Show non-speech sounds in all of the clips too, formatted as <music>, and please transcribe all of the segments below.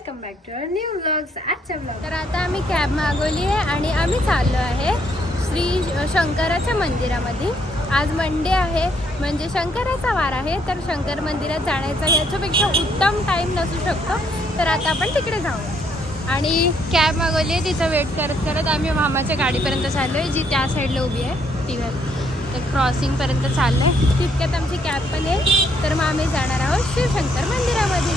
असं आजच्या ब्लॉग तर आता आम्ही कॅब मागवली आहे आणि आम्ही चाललो आहे श्री शंकराच्या मंदिरामध्ये. आज मंडे आहे म्हणजे शंकराचा वार आहे तर शंकर मंदिरात जाण्याचा याच्यापेक्षा उत्तम टाईम नसू शकतो. तर आता आपण तिकडे जाऊ आणि कॅब मागवली आहे तिथं वेट करत करत आम्ही मामाच्या गाडीपर्यंत चाललो आहे जी त्या साईडला उभी आहे. ती तर क्रॉसिंगपर्यंत चाललं आहे तितक्यात आमची कॅब पण आहे तर मग आम्ही जाणार आहोत शिवशंकर मंदिरामध्ये.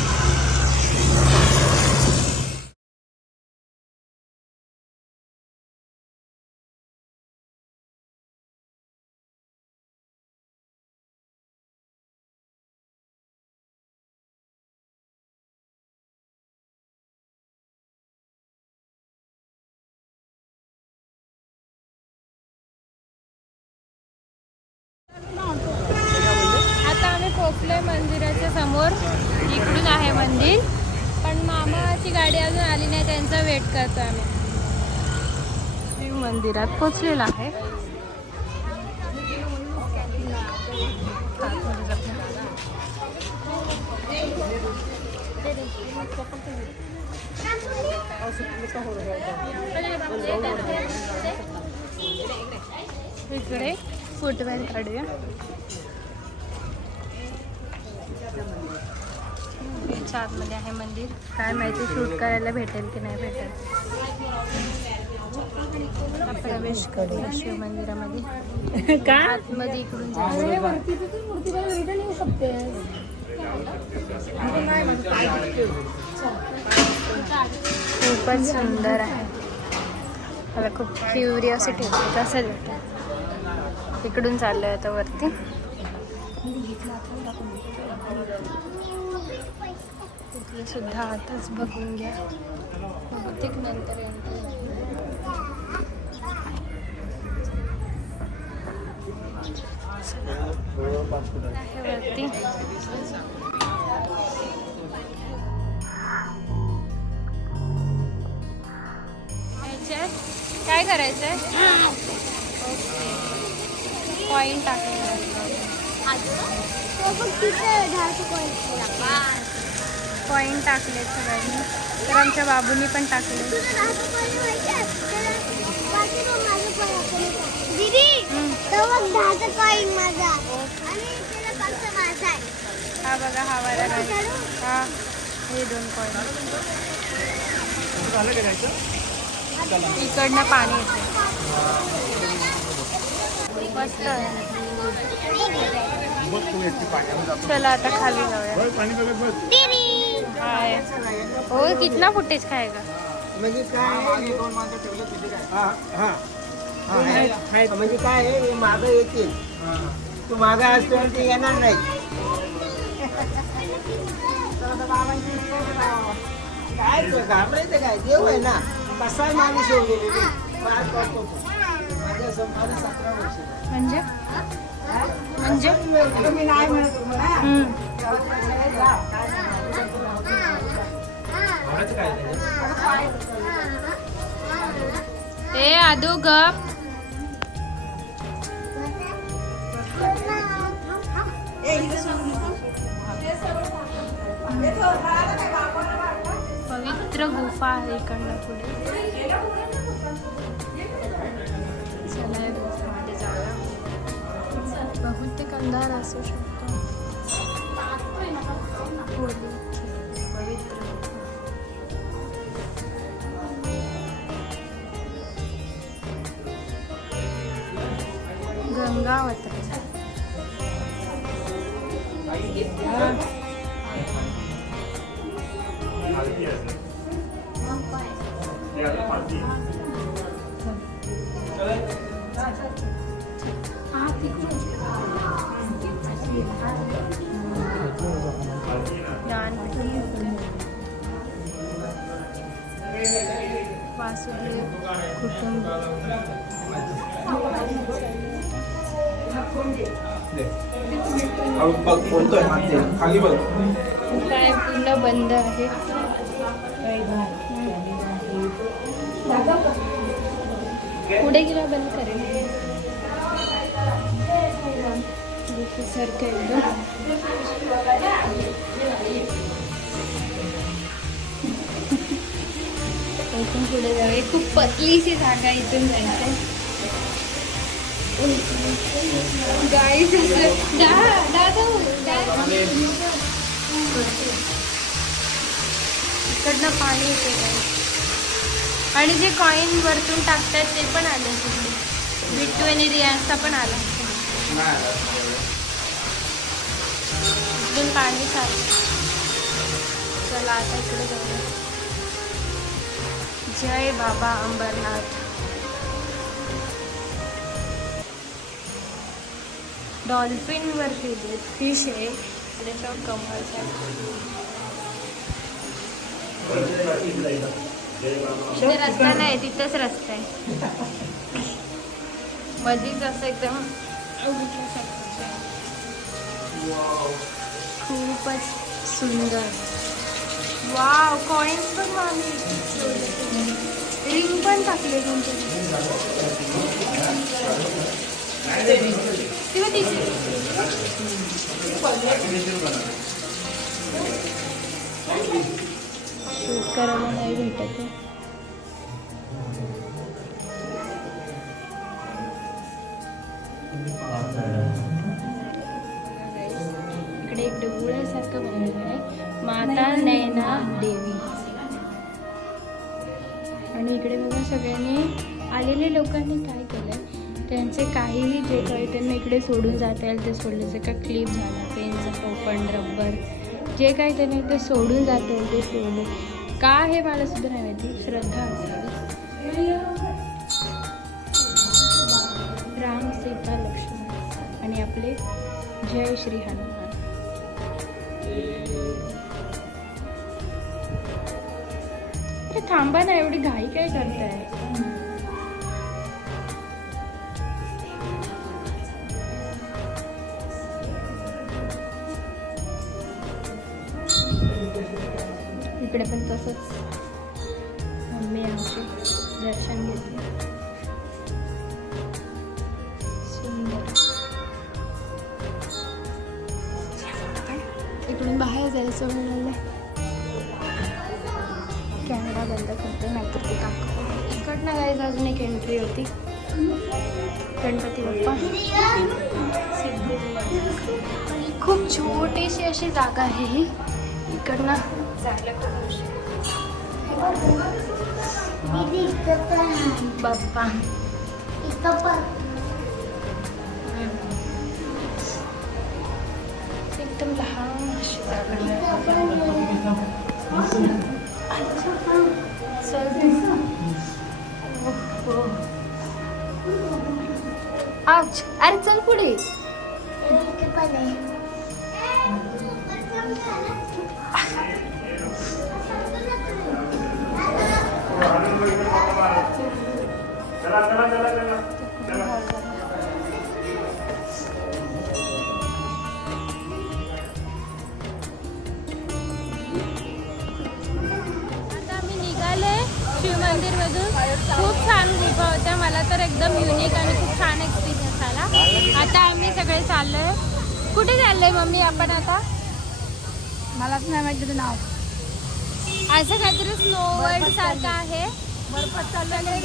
आम्ही मंदिराच्या समोर इकडून आहे मंदिर. पण मामाची गाडी अजून आली नाही त्यांचा वेट करतो आम्ही. शिव मंदिरात पोचलेला आहे. इकडे फुटवेअर काढूया. याच्या आतमध्ये आहे मंदिर. काय माहिती शूट करायला भेटेल की नाही भेटेल. प्रवेश करूया शिव मंदिरामध्ये. <laughs> का? आतमध्ये इकडून खूपच सुंदर आहे. मला खूप क्युरिओसिटी होती. कसं भेटेल? इकडून चाललोय आता वरती. तिथले सुद्धा आताच बघून घ्या. बहुतेक नंतर वरती. याच्यात काय करायचंय? ओके. पॉइंट टाकायचा पॉइंट टाकले सगळ्यांनी. तर आमच्या बाबूंनी पण टाकले. दीदी हम्म. तो बघ दहाचा कॉईन माझा आणि त्याला फक्त माझा आहे. हा बघा हा वाला आहे. हा. हे दोन पॉइंट इकडनं पाणी येते मस्त आहे. चला आता खाली जाऊया. हाय हो कितना फुटेज खाएगा म्हणजे काय हे? हा, हा. हा. म्हणजे काय आहे, हे मागं येतील. तू मागं असतो ते येणार नाही. काय तुला घाबरायचं काय? देव आहे ना. कसा माणूस येऊ. माझ्या माझं सतरा वर्ष. म्हणजे? म्हणजे? मी नाही म्हणत तुम्हाला. ए आदू गप. पवित्र गुफा आहे इकडनं पुढे. चला गुफेमध्ये जाऊया. बहुतेक अंधार असू शकतो. होते. वासुदेव कुटुंब बघ बोलतोय खाली बघ. काय पूर्ण बंद आहे? पुढे गेला बंद करेल सारखं एकदम पुढे जाऊया. खूप पतलीशी जागा इथून जायचं इकडनं पाणी येते. आणि जे कॉईन वरतून टाकतात ते पण आले तिथे बिट्टू आणि रियांचा पण आला. इथून पाणी चाललं चला आता इकडे जाऊया. जय बाबा अंबरनाथ. डॉल्फिन वर लिहिले फिश आहे त्याच्यावर तिथे रस्ता नाही तिथंच रस्ता आहे. मधीच असं एकदम. खूपच सुंदर. वाव कॉइन्स पण मामी रिंग पण टाकले तुमच्या शूट करायला नाही भेटत इकडे एक डोळ्यासारखं बनलेलं आहे माता नैना देवी. आणि इकडे बघा सगळ्यांनी आलेल्या लोकांनी काय केलंय? त्यांचे काहीही जे काही त्यांना इकडे सोडून जाता येईल ते सोडले जसं का क्लिप झाला पेनचं टोपण रबर जे काही त्यांनी इथे सोडून जाता येईल ते सोडले का हे मला सुद्धा नाही माहिती. श्रद्धा असावी राम सीता लक्ष्मण आणि आपले जय श्री हनुमान. थांबा ना एवढी घाई काय करताय? इकडे पण तसंच. मम्मी आमचे दर्शन घेतले सुंदर. इकडून बाहेर जायचं म्हणाले. कॅमेरा बंद करते नाहीतर ते काका. इकडनं गाईज अजून एक एंट्री होती. गणपती बाप्पा. खूप छोटीशी अशी जागा आहे ही. इकडनं बाप्पा. एकदम लहान अशी आच अरे चल पुढे. पण <laughs> आहे. आता आम्ही निघाले शिव मंदिरमधून खूप छान गुफा होत्या मला तर एकदम युनिक आणि खूप छान एक्सपिरियन्स आला. आता आम्ही सगळे चाललोय. कुठे चाललोय मम्मी आपण आता? मलाच नाही माहिती नाव. असं काहीतरी स्नो वर्ल्ड सारखं आहे. बर्फात चाललंय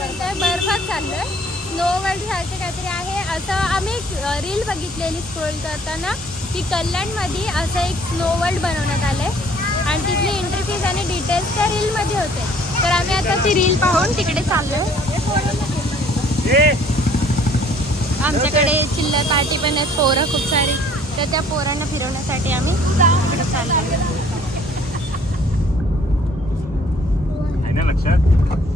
चाललंय. स्नो वर्ल्ड सारखं काहीतरी आहे. असं आम्ही एक रील बघितलेली स्क्रोल करताना की कल्याणमध्ये असं एक स्नो वर्ल्ड बनवण्यात आलं आहे आणि तिथली इंटरफीज आणि डिटेल्स त्या रीलमध्ये होते. तर आम्ही आता ती रील पाहून तिकडे चाललो आमच्याकडे चिल्लर पार्टी पण आहेत पोरं खूप सारी. तर त्या पोरांना फिरवण्यासाठी आम्ही तिकडे चाललो लक्षात?